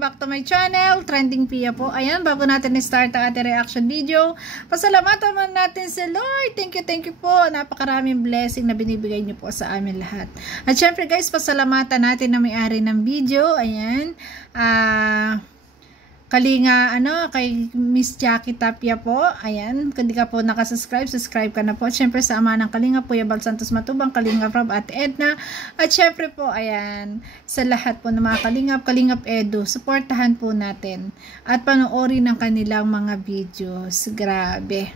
welcome back to my channel, Trending Pia po. Ayan, bago natin i-start ang ating reaction video, pasalamatan naman natin si Lord. Thank you po. Napakaraming blessing na binibigay niyo po sa amin lahat. At syempre guys, pasalamatan natin na may-ari ng video. Ayan, Kalinga, kay Miss Jackie Tapia po. Ayan, kung di ka po nakasubscribe, subscribe ka na po. Syempre sa ama ng Kalinga, Kuya Bal Santos Matubang, Kalinga Rob, Ate Edna. At syempre po, ayan, sa lahat po ng mga Kalingap, Kalingap Edu, supportahan po natin. At panoorin ang kanilang mga videos. Grabe.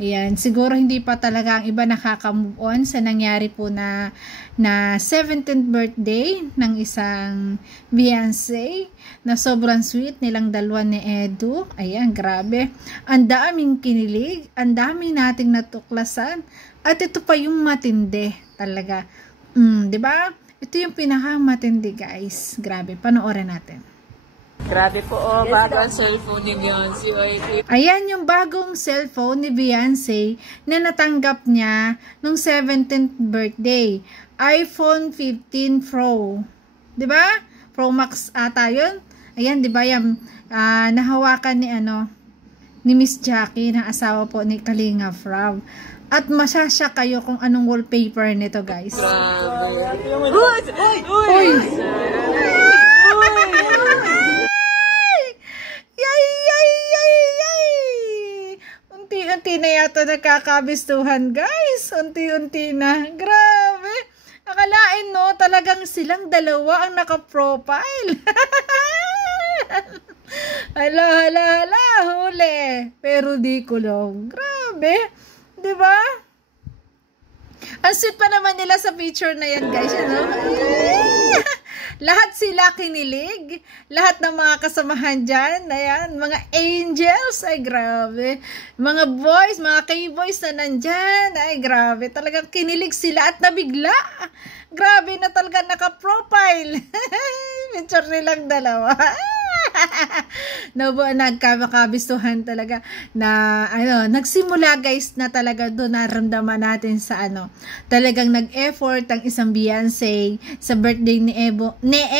Ayan, siguro hindi pa talaga ang iba nakaka-move on sa nangyari po na 17th birthday ng isang Beyonce na sobrang sweet nilang dalawa ni Edu. Ayan, grabe. Ang daming kinilig, ang dami nating natuklasan, at ito pa yung matindi talaga. 'Di ba? Ito yung pinakamatindi, guys. Grabe, panoorin natin. Grabe po, bagong cellphone ni Beyonce. Ayan yung bagong cellphone ni Beyonce na natanggap niya nung 17th birthday. iPhone 15 Pro. 'Di ba? Pro Max ata 'yun. Ayan, 'di ba? Yung nahawakan ni Miss Jackie, na asawa po ni Kalinga Rob. At masasya kayo kung anong wallpaper nito, guys. Grabe. Uy! Unti-unti na yata nagkakabistuhan, guys. Unti-unti na. Grabe. Akalain, no, talagang silang dalawa ang naka-profile. Hala, huli. Pero di ko lang. Grabe. Diba? Ang sweet pa naman nila sa picture na yan, guys. Lahat sila kinilig. Lahat ng mga kasamahan dyan. Ayan, mga angels. Ay, grabe. Mga boys, mga K-boys na nandyan. Ay, grabe. Talagang kinilig sila at nabigla. Grabe na talaga naka-profile. Picture nilang dalawa. Nagkakabistuhan talaga na nagsimula, guys, na talaga doon naramdaman natin sa talagang nag-effort ang isang Beyonce sa birthday ni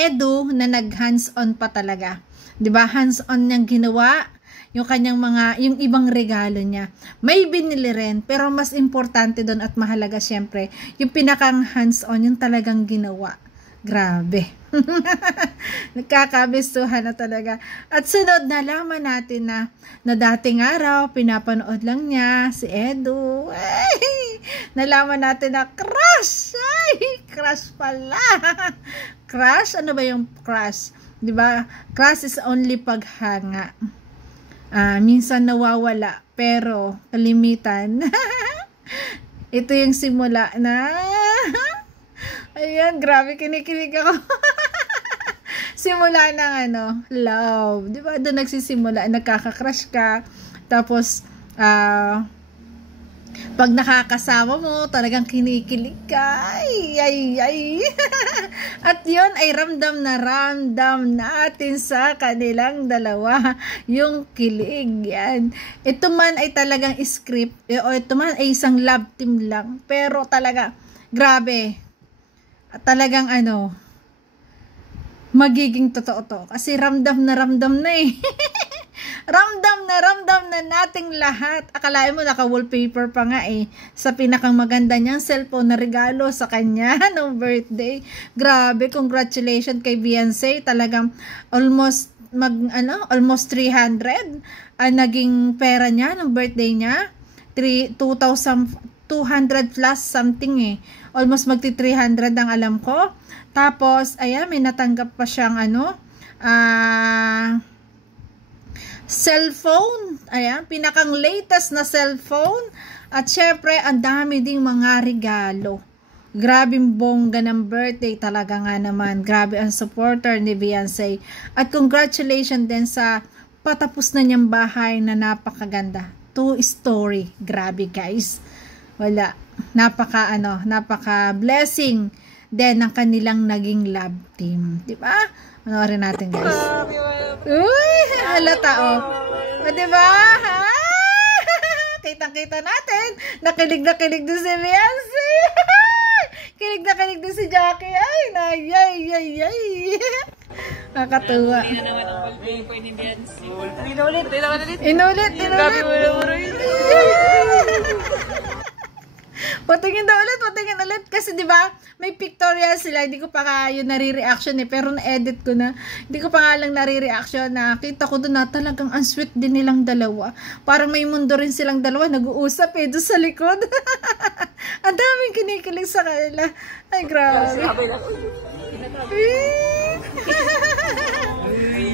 Edu na nag-hands-on pa talaga. 'Di ba? Hands-on niyang ginawa yung kanyang yung ibang regalo niya. May binili rin, pero mas importante doon at mahalaga syempre yung pinakang hands-on, yung talagang ginawa. Grabe. Nagkakabistuhan na talaga. At sunod, nalaman natin na dating araw, pinapanood lang niya si Edu. Ay, nalaman natin na crush. Ay, crush pala. Crush? Ano ba yung crush? Diba? Crush is only paghanga. Minsan nawawala, pero kalimitan. Ito yung simula na ayan, grabe, kinikilig ako. Simula ng love. Di ba? Doon nagsisimula, nagkaka-crush ka. Tapos, pag nakakasama mo, talagang kinikilig ka. Ay. At yun ay ramdam natin sa kanilang dalawa. Yung kilig. Yan. Ito man ay talagang script. O ito man ay isang love team lang. Pero talaga, grabe. At talagang magiging totoo to. Kasi ramdam na eh. ramdam na nating lahat. Akalain mo naka-wallpaper pa nga sa pinakang maganda niyang cellphone na regalo sa kanya no birthday. Grabe, congratulations kay Beyonce. Talagang almost almost 300 ang naging pera niya no birthday niya. 2,200 plus something almost magti 300 ang alam ko. Tapos ayan, may natanggap pa siyang cellphone. Ayan, pinakang latest na cellphone. At syempre, ang dami ding mga regalo. Grabing bongga ng birthday talaga nga naman. Grabe ang supporter ni Beyonce. At congratulations din sa patapos na niyang bahay na napakaganda. 2-story. Grabe, guys. Wala. Napaka blessing din ng kanilang naging love team. Diba? Panoorin natin, guys. Uy, halata O, diba? Kitang-kita natin. Nakilig din si Beyonce. Kilig din si Jackie. Ay. Nakakatuwa. Hindi na naman ang wallpaper ni Beyonce. Inulit. Grabe mo naman. Patingin ulit. Kasi di ba may pictorial sila. Hindi ko pa nga yung nare-reaction pero na-edit ko na. Hindi ko pa nga lang nare-reaction. Nakita ko doon na talagang ang sweet din nilang dalawa. Parang may mundo rin silang dalawa. Nag-uusap doon sa likod. Ang daming kinikilig sa kanila. Ay, grabe.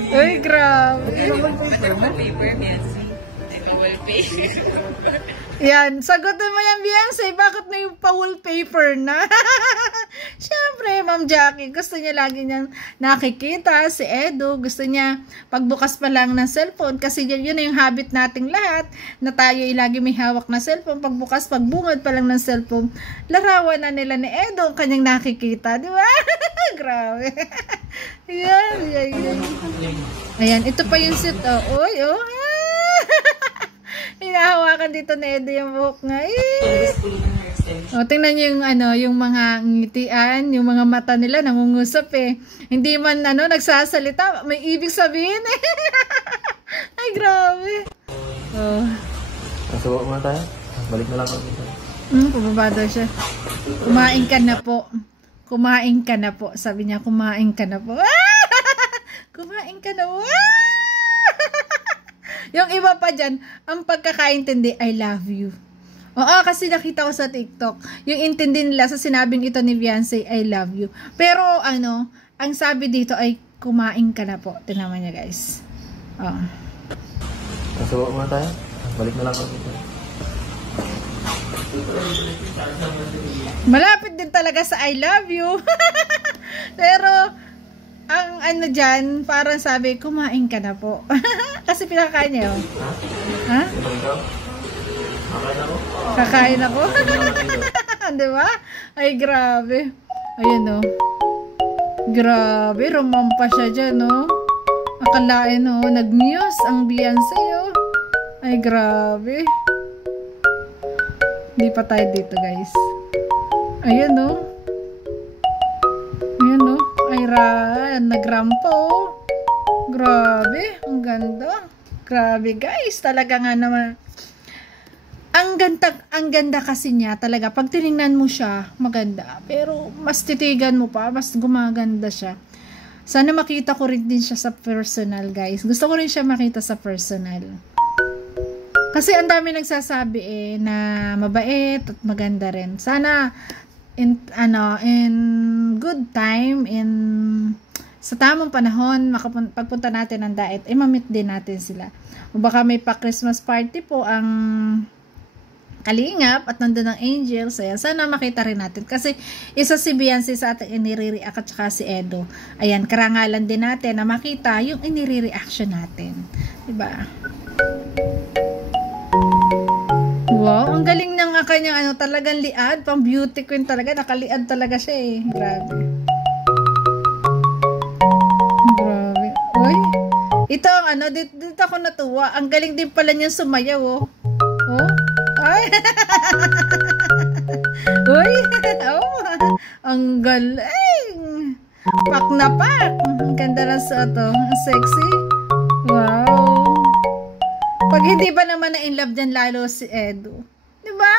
Ay, grabe. Wallpaper, Beyonce. Wallpaper. Yan, sagutin mo yan, Beyonce. Bakit na yung pa-wallpaper na? Siyempre, Ma'am Jackie, gusto niya lagi niyang nakikita si Edo. Gusto niya pagbukas pa lang ng cellphone kasi yun na yung habit nating lahat na tayo lagi may hawak na cellphone. Pagbukas, pagbungad pa lang ng cellphone, larawan na nila ni Edo ang kanyang nakikita. Di ba? Grabe. Yan. Ayan, ito pa yung sit. Oy. Hinahawakan dito na Edo yung buhok nga. Tingnan niyo yung mga ngitian, yung mga mata nila nangungusap Hindi man nagsasalita, may ibig sabihin Ay, grabe. Nasubo muna tayo. Balik na lang kami. Pababa daw siya. Kumain ka na po. Sabi niya, kumain ka na po. Kumain ka na po. Yung iba pa dyan, ang pagkakaintindi, I love you. Oo, kasi nakita ko sa TikTok, yung intindi nila sa sinabing ito ni Beyonce, I love you. Pero, ang sabi dito ay, kumain ka na po. Tingnan niya, guys. Nasubo muna tayo. Balik na lang kami. Malapit din talaga sa I love you. Pero, ang dyan, parang sabi, kumain ka na po. Kasi pinakain niya yun. Ha? Kakain ako? Diba? Ay, grabe. Ayan, Grabe, rumampa siya dyan, Akalain, nag-muse ang Beyonce, Ay, grabe. Hindi pa tayo dito, guys. Ayan, Ay, nagrampa, Grabe, ang ganda. Grabe, guys. Talaga nga naman. Ang ganda kasi niya talaga. Pag tinignan mo siya, maganda. Pero mas titigan mo pa, mas gumaganda siya. Sana makita ko rin din siya sa personal, guys. Gusto ko rin siya makita sa personal. Kasi ang dami nagsasabi na mabait at maganda rin. Sana in good time, sa tamang panahon, pagpunta natin ng Daet, mamit din natin sila. O baka may pa-Christmas party po ang Kalingap at nandun ang Angels. Ayan, sana makita rin natin. Kasi isa si Beyonce sa ating inire-react at saka si Edo. Ayan, karangalan din natin na makita yung inire-reaction natin. Diba? Wow, ang galing ng kanyang talagang liad. Pang beauty queen talaga. Nakaliad talaga siya Grabe. Uy, ito ang dito ako natuwa. Ang galing din pala niya sumayaw, Ay. Uy, ang galing. Pak na pak. Ang ganda lang sa ang sexy. Wow. Pag hindi ba naman na in love dyan lalo si Edo? Diba?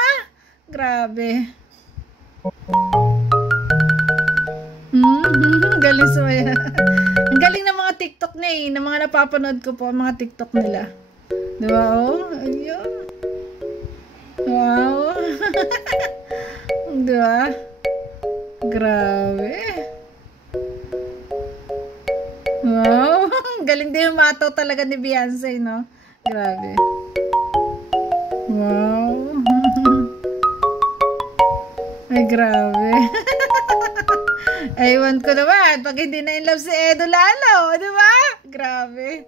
Grabe. Galing sumaya. Ang galing ng mga TikTok na ng mga napapanood ko po, mga TikTok nila. Diba, Ayun. Wow. Diba? Grabe. Wow. Galing din yung mataw talaga ni Beyonce, no? Grabe. Wow. Ay, grabe. Aywan ko naman, pag hindi na in love si Edo lalo, di ba? Grabe.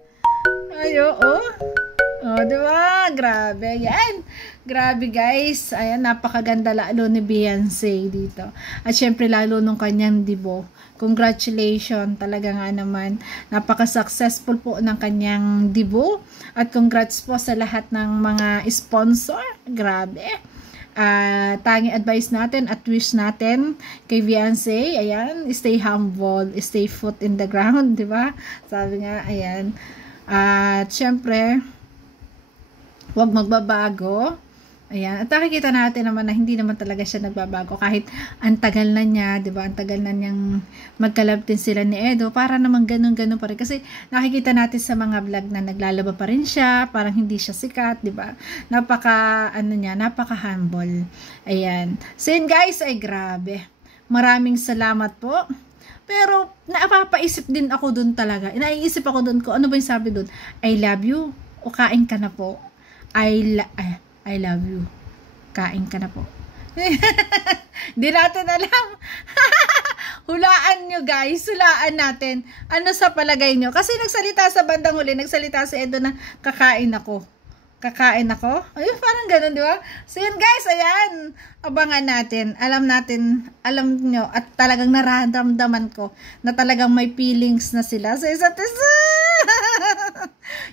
Ay, di ba? Grabe. Ayan. Grabe, guys. Ayan, napakaganda lalo ni Beyonce dito. At syempre, lalo nung kanyang dibo. Congratulations. Talaga nga naman. Napaka-successful po ng kanyang dibo. At congrats po sa lahat ng mga sponsor. Grabe. Tanging advice natin at wish natin kay Beyonce, ayan, stay humble, stay foot in the ground, di ba? Sabi nga, ayan. At syempre, huwag magbabago. Ayan. At nakikita natin naman na hindi naman talaga siya nagbabago kahit ang tagal na niya, 'di ba? Ang tagal na niyang magkalab din sila ni Edo, para naman ganun-ganun pa rin kasi nakikita natin sa mga vlog na naglalaba pa rin siya, parang hindi siya sikat, 'di ba? Napaka-humble. Ayan. So yun guys, ay grabe. Maraming salamat po. Pero napapaisip din ako doon talaga. Naiisip ako doon ko ano ba yung sabi doon? I love you o kain ka na po. I love you. Kain ka na po. Di natin alam. Hulaan nyo guys. Hulaan natin. Ano sa palagay nyo? Kasi nagsalita sa bandang huli. Nagsalita si Edo na kakain ako. Kakain ako? Ayun, parang ganun, di ba? So yun guys, ayan. Abangan natin. Alam nyo, at talagang nararamdaman ko na talagang may feelings na sila sa isa't isa.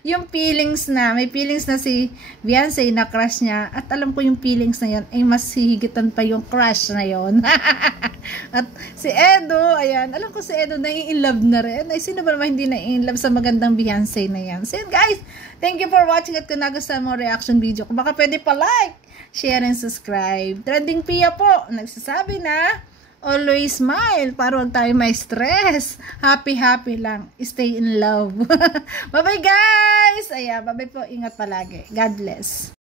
Yung feelings na, may feelings na si Beyonce na crush niya, at alam ko yung feelings na yun ay mas hihigitan pa yung crush na yun. At si Edo, ayan, alam ko si Edo nai-inlove na rin. Ay, sino ba naman hindi nai-inlove sa magandang Beyonce na yan? So yun guys, thank you for watching at kung nagustuhan mo reaction video ko, baka pwede pa like, share, and subscribe. Trending Pia po, nagsasabi na, always smile para huwag tayo may stress. Happy lang. Stay in love. Bye-bye guys! Ayan, bye-bye po. Ingat palagi. God bless.